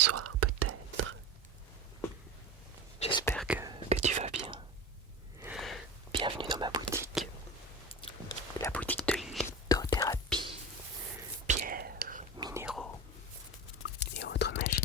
bonsoir peut-être. J'espère que tu vas bien. Bienvenue dans ma boutique. La boutique de lithothérapie, pierres, minéraux et autres magies.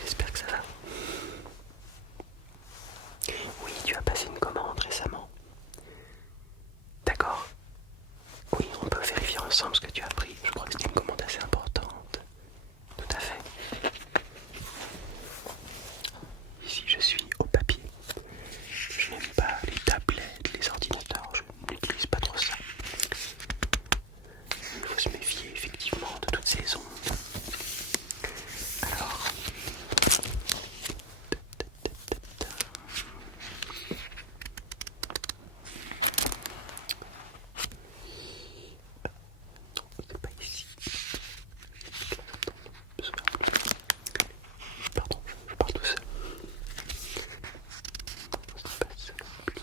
J'espère que ça va. Oui, tu as passé une commande récemment. D'accord. Oui, on peut vérifier ensemble ce que tu as pris. Je crois que c'était une commande assez importante. Tout à fait. Ici, je suis au papier. Je n'aime pas les tablettes, les ordinateurs. Je n'utilise pas trop ça. Il faut se méfier effectivement de toutes ces ondes. Alors, c'est pas ici. Pardon, je parle tout seul. C'est pas ça non plus.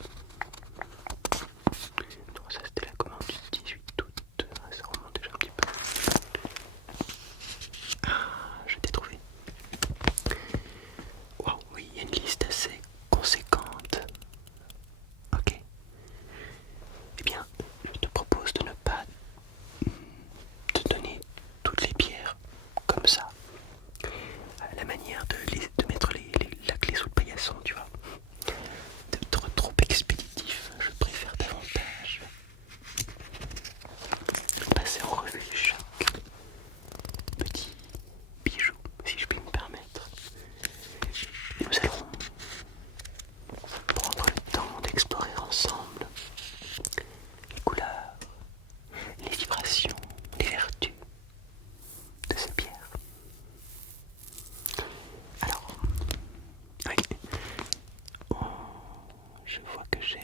Non, ça c'était la commande du 18 août. Ça remonte déjà un petit peu. Ah, je t'ai trouvé. Waouh, oui, il y a une liste assez conséquente. Ok. Eh bien, je te propose de ne pas te donner toutes les pierres comme ça. À la manière de mettre la clé sous le paillasson, tu vois. D'être trop expéditif. Je préfère davantage passer en revue chaque petit bijou, si je puis me permettre. Et nous allons prendre le temps d'explorer ensemble les couleurs, les vibrations, les vertus de ces pierres. Alors, oui, oh, je vois que j'ai...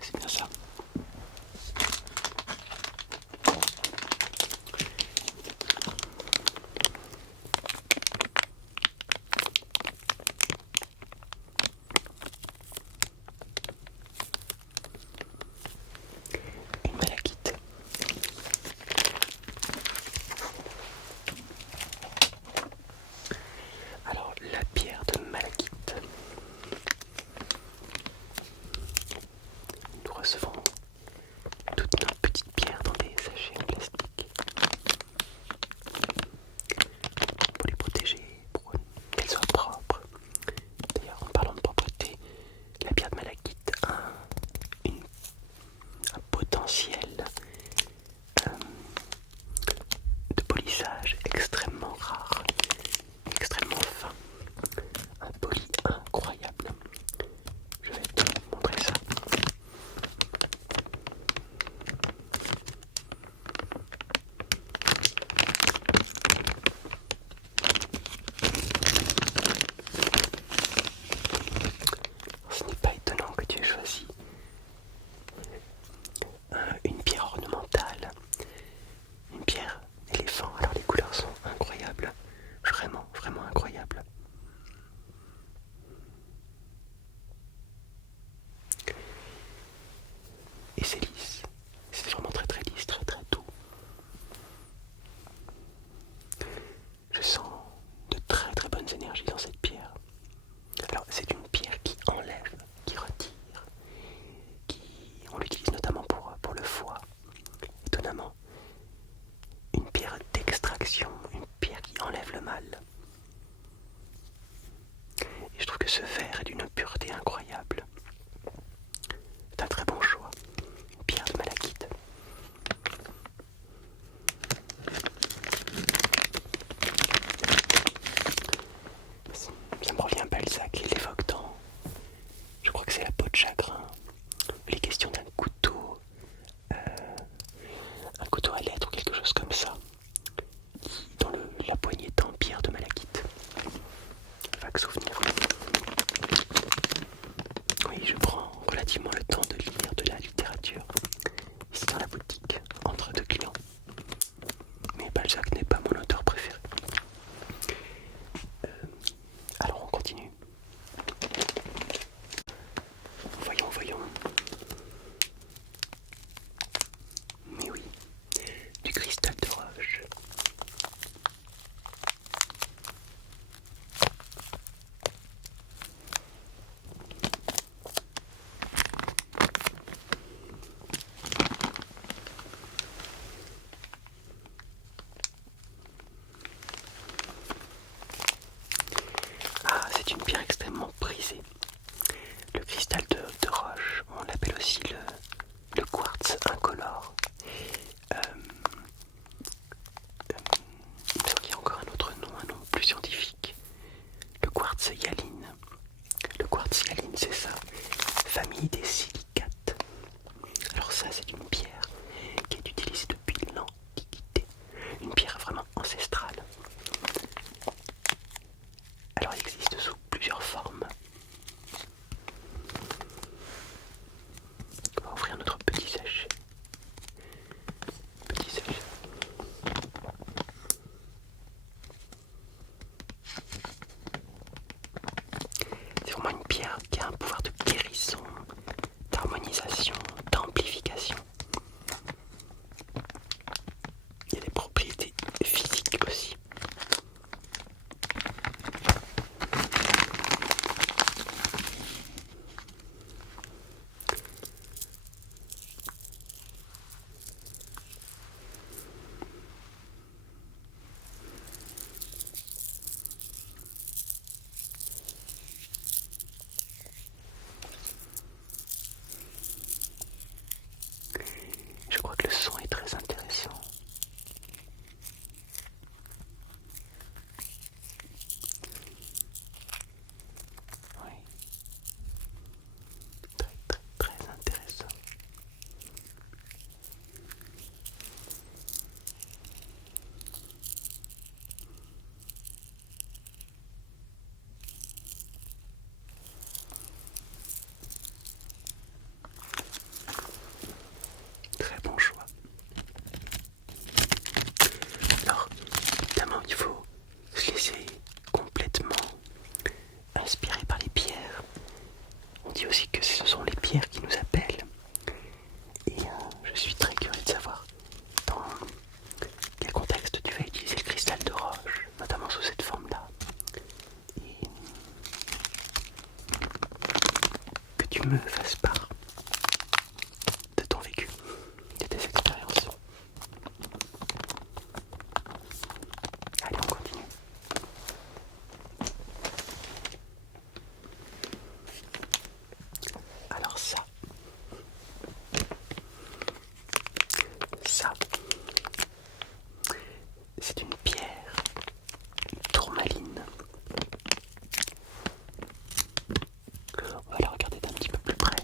C'est bien ça. Une malachite. Alors, la pierre de malachite. Nous recevons toutes nos petites pierres dans des sachets en plastique pour les protéger, pour qu'elles soient propres. D'ailleurs, en parlant de propreté, la pierre de malachite a un potentiel de polissage extrêmement rare, extrêmement fin, un poli incroyable. Je vais te montrer ça. Ce n'est pas étonnant que tu aies choisi une pierre ornementale, une pierre éléphant. Alors les couleurs sont incroyables, vraiment, vraiment incroyables. Et c'est lisse, c'est vraiment très très lisse, très très doux. Je sens de très très bonnes énergies dans cette pierre. Alors c'est une pierre qui enlève, qui retire, on l'utilise notamment pour le foie. Étonnamment, une pierre d'extraction, une pierre qui enlève le mal. Et je trouve que ce verre est d'une pureté incroyable. C'est un très bon choix, une pierre de malachite. Ça me revient Balzac et l'évoque dans, je crois que c'est la peau de chagrin, les questions d'un couteau, un couteau à lettres ou quelque chose comme ça, dont la poignée est en pierre de malachite. Vague souvenir. Oui, je prends relativement le temps de lire de la littérature, ici dans la boutique, entre deux clients. Mais Balzac n'est pas mon auteur préféré. Alors on continue. Voyons, voyons. Mais oui, du cristal de roche. c'est une pierre extrêmement prisée. Le cristal de roche, on l'appelle aussi le quartz incolore. Il me semble qu'il y a encore un autre nom, un nom plus scientifique. Le quartz hyaline. Le quartz hyaline, c'est ça, famille des silicates. Alors ça, c'est une pierre qui est utilisée depuis l'Antiquité. Une pierre vraiment ancestrale. Alors il existe sous plusieurs formes. On va ouvrir notre petit sachet. Petit sachet. C'est vraiment une pierre qui a un pouvoir de guérison, d'harmonisation, d'amplification. Il y a des propriétés physiques aussi. Je crois que le son est très intéressant. Oui. Très très très intéressant. Très bon choix. Alors, évidemment, il faut se laisser complètement inspiré par les pierres. On dit aussi que ce sont les pierres qui nous appellent. Et je suis très curieux de savoir dans quel contexte tu vas utiliser le cristal de roche, notamment sous cette forme-là. Et que tu me fasses part de ton vécu, de tes expériences. Allez, on continue. Alors ça, c'est une pierre tourmaline. On va la regarder d'un petit peu plus près.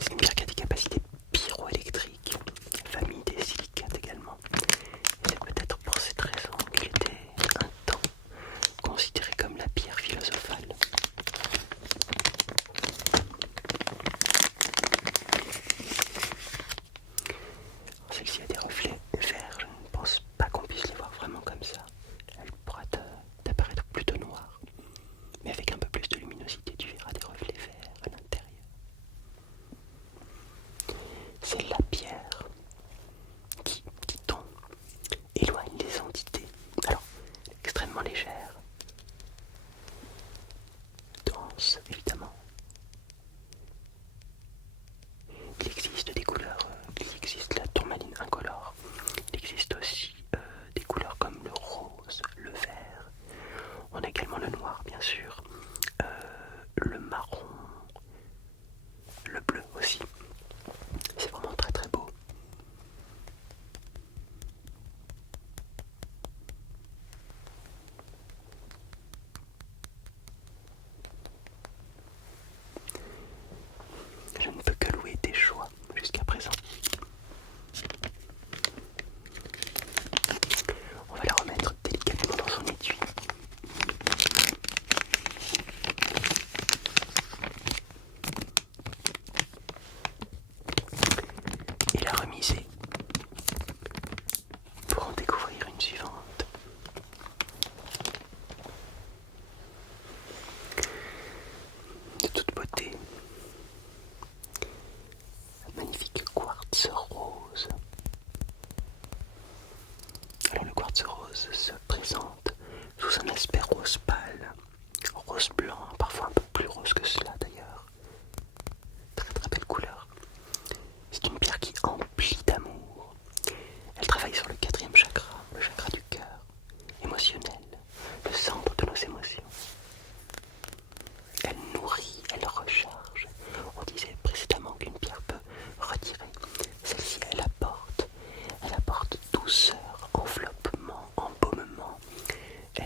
C'est une pierre qui a des capacités pyroélectriques, famille des silicates également. Et c'est peut-être pour cette raison qu'il était un temps considéré comme la pierre philosophale. Celle-ci a des reflets verts, je ne pense pas qu'on puisse les voir vraiment comme ça. Elle pourra t'apparaître plutôt noire, mais avec un peu plus de luminosité, tu verras des reflets verts à l'intérieur. C'est la pierre qui, dit-on, éloigne les entités. Alors, extrêmement légère, dense évidemment. Il existe des couleurs, il existe la tourmaline incolore, il existe aussi des couleurs comme le rose, le vert. On a également le noir bien sûr, le marron, le bleu aussi. C'est vraiment très très beau.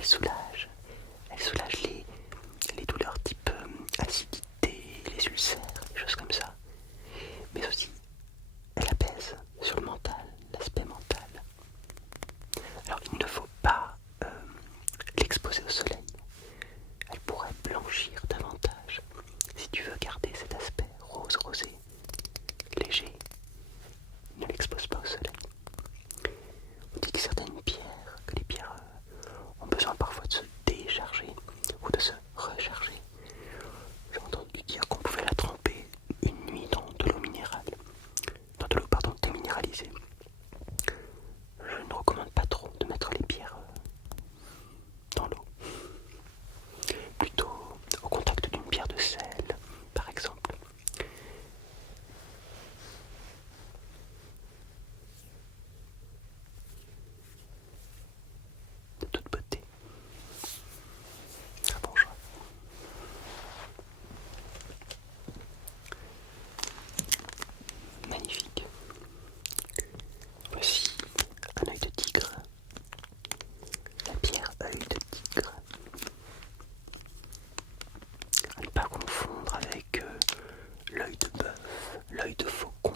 elle soulage. Elle soulage les douleurs type acidité, les ulcères, des choses comme ça. Mais aussi, elle apaise sur le mental, l'aspect mental. Alors il ne faut pas l'exposer au soleil. Elle pourrait blanchir davantage. Si tu veux garder cet aspect rosé, léger, ne l'expose pas au soleil. On dit que certaines pierres, que les pierres ont besoin parfois de se décharger ou de se recharger. J'ai entendu dire qu'on pouvait la tremper une nuit dans de l'eau minérale, dans de l'eau déminéralisée. Je ne recommande pas trop de mettre les pierres dans l'eau. Plutôt au contact d'une pierre de sel, par exemple. De toute beauté. Un bon choix. Magnifique. Voici un œil de tigre. La pierre œil de tigre. À ne pas confondre avec l'œil de bœuf, l'œil de faucon,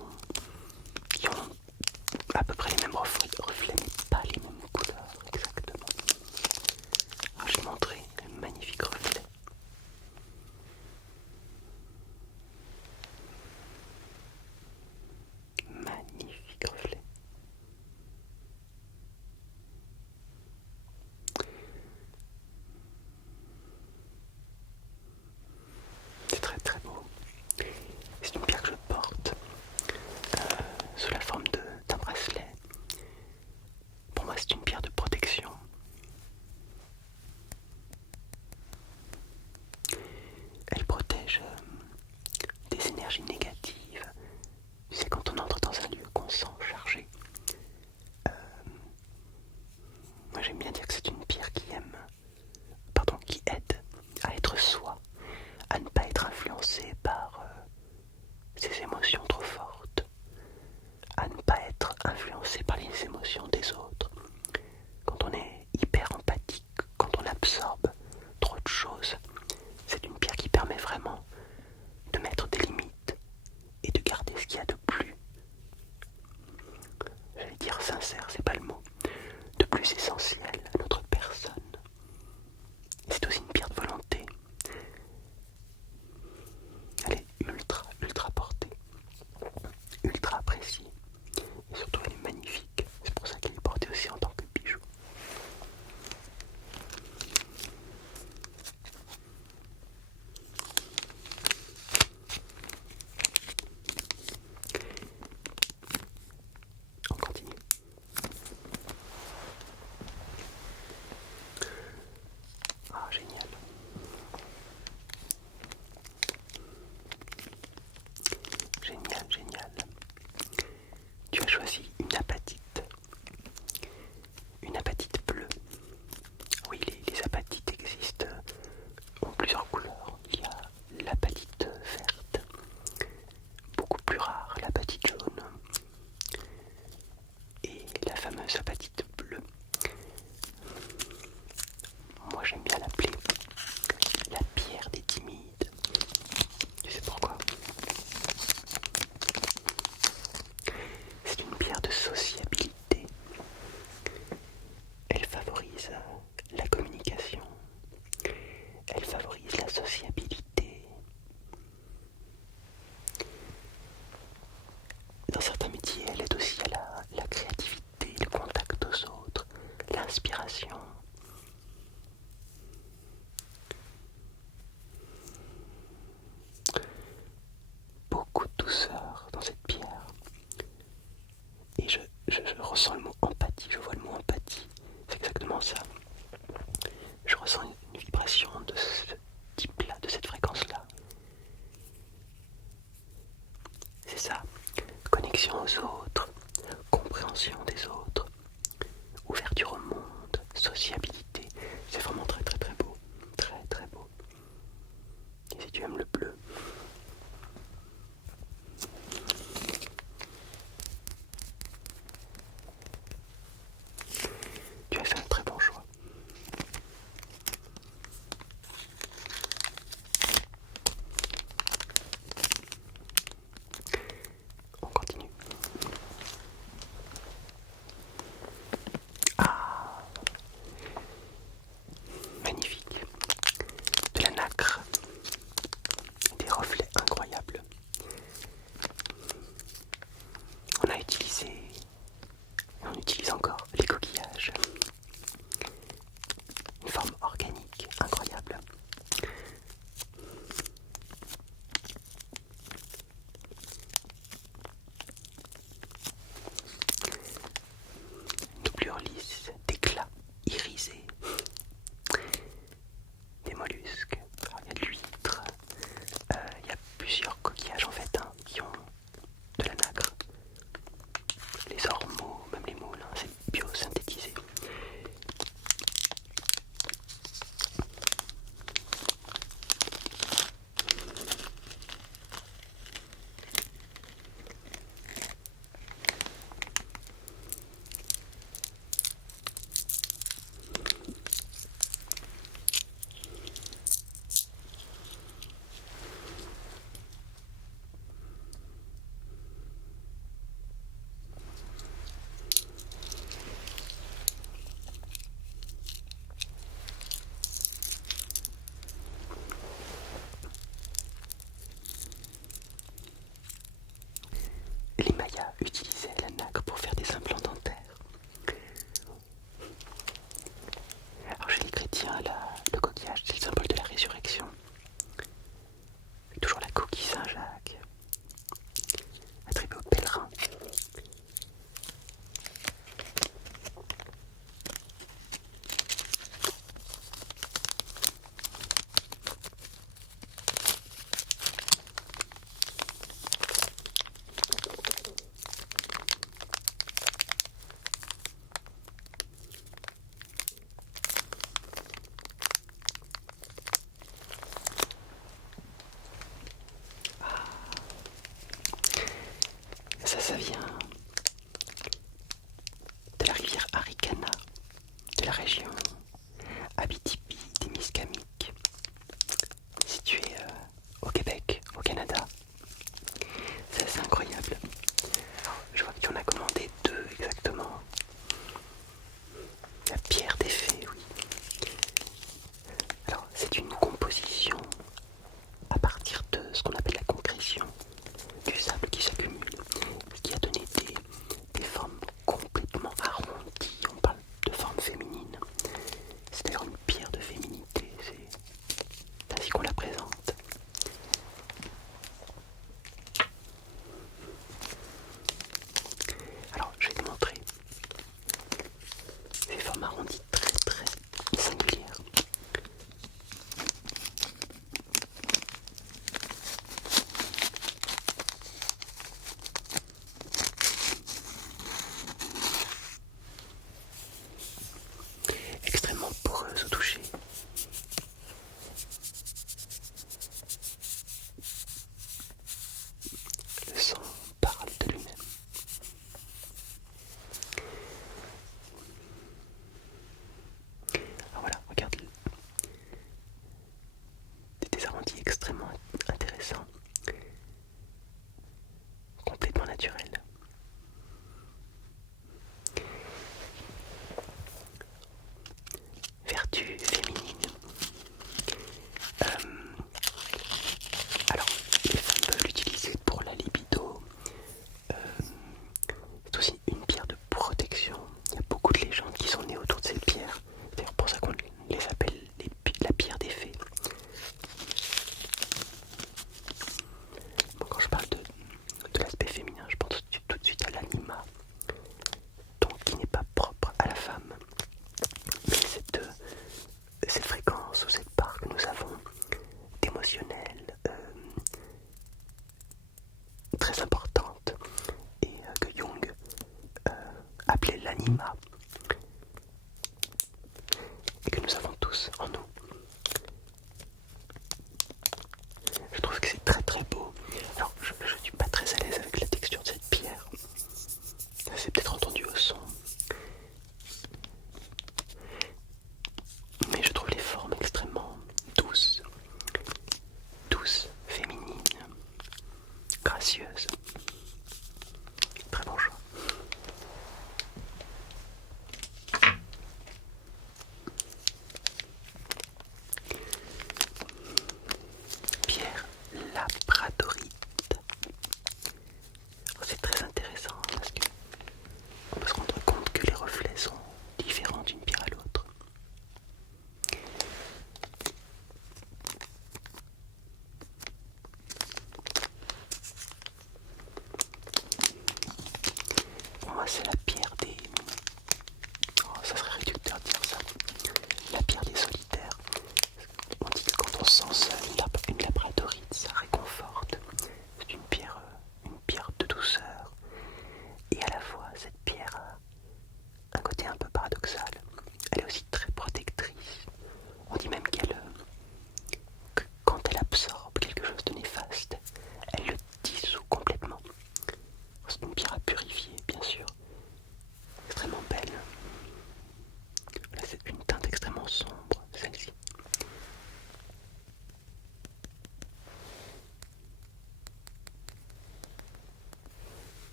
qui ont à peu près les mêmes reflets, mais pas les mêmes couleurs exactement. Alors je vais montrer un magnifique reflet. Magnifique reflet. C'est très très beau. C'est une pierre que je porte sous la forme d'un bracelet. Pour moi c'est une pierre de protection. Elle protège des énergies négatives. Tu sais, quand on entre dans un lieu qu'on sent chargé, moi j'aime bien dire que c'est une pierre qui aide à être soi, à ne pas être influencé par ses émotions trop fortes, à ne pas être influencé par les émotions des autres. Quand on est hyper empathique, quand on absorbe trop de choses, c'est une pierre qui permet vraiment de mettre des limites et de garder ce qu'il y a de plus, j'allais dire sincère, c'est pas le mot, de plus essentiel à notre personne. C'est aussi une pierre de volonté. Elle est ultra portée, ultra appréciée, et surtout elle est magnifique. C'est pour ça qu'elle est portée aussi en tant que bijou. On continue. Ah, génial. Génial, génial. Tu as choisi une apatite. Une apatite bleue. Oui, les apatites existent en plusieurs couleurs. Il y a l'apatite verte, beaucoup plus rare, l'apatite jaune, et la fameuse apatite bleue. Moi j'aime bien l'appeler la pierre des timides. Tu sais pourquoi? C'est une pierre de sociabilité. Elle favorise la communication. Elle favorise la sociabilité. Dans certains métiers, elle aide aussi à la créativité, le contact aux autres, l'inspiration. Beaucoup de douceur dans cette pierre. Et je ressens le mot empathie, je vois le mot empathie. C'est exactement ça. Je ressens une vibration de ce type-là, de cette fréquence-là. C'est ça. Connexion aux autres, compréhension des autres, ouverture au monde, sociabilité. C'est vraiment très très très beau. Très très beau. Et si tu aimes le bleu, tu as fait un très bon choix. forme organique, incroyable. Une doublure lisse, d'éclats irisés, des mollusques, alors, il y a de l'huître, il y a plusieurs coquillages en fait qui ont de la nacre, les ormeaux, même les moules, c'est biosynthétisé.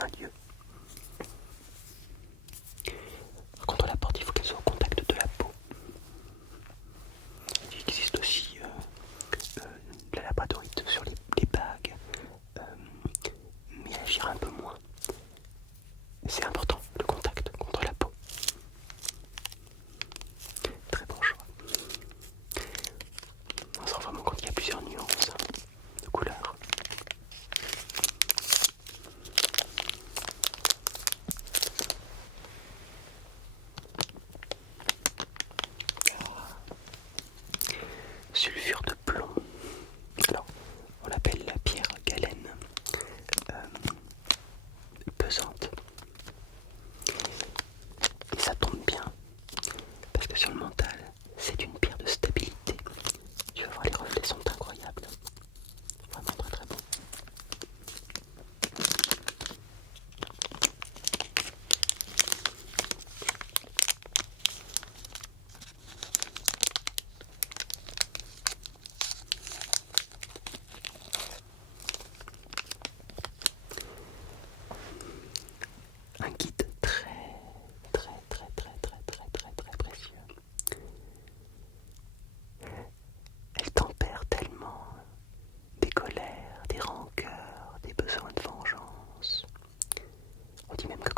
un lieu. Contre la porte, il faut qu'elle soit au contact de la peau. Il existe aussi la labradorite sur les bagues, mais elle agit un peu moins. C'est important, le contact contre la peau. Très bon choix. On se rend vraiment compte qu'il y a plusieurs nuances de couleurs. Sulfure de plomb. Alors, on l'appelle la pierre galène, pesante. Et ça tombe bien, parce que sur le mental, c'est une pierre de stabilité. Tu vas voir, les reflets sont incroyables. Vraiment très très beau. Un guide très précieux. Elle tempère tellement des colères, des rancœurs, des besoins de vengeance. On dit même que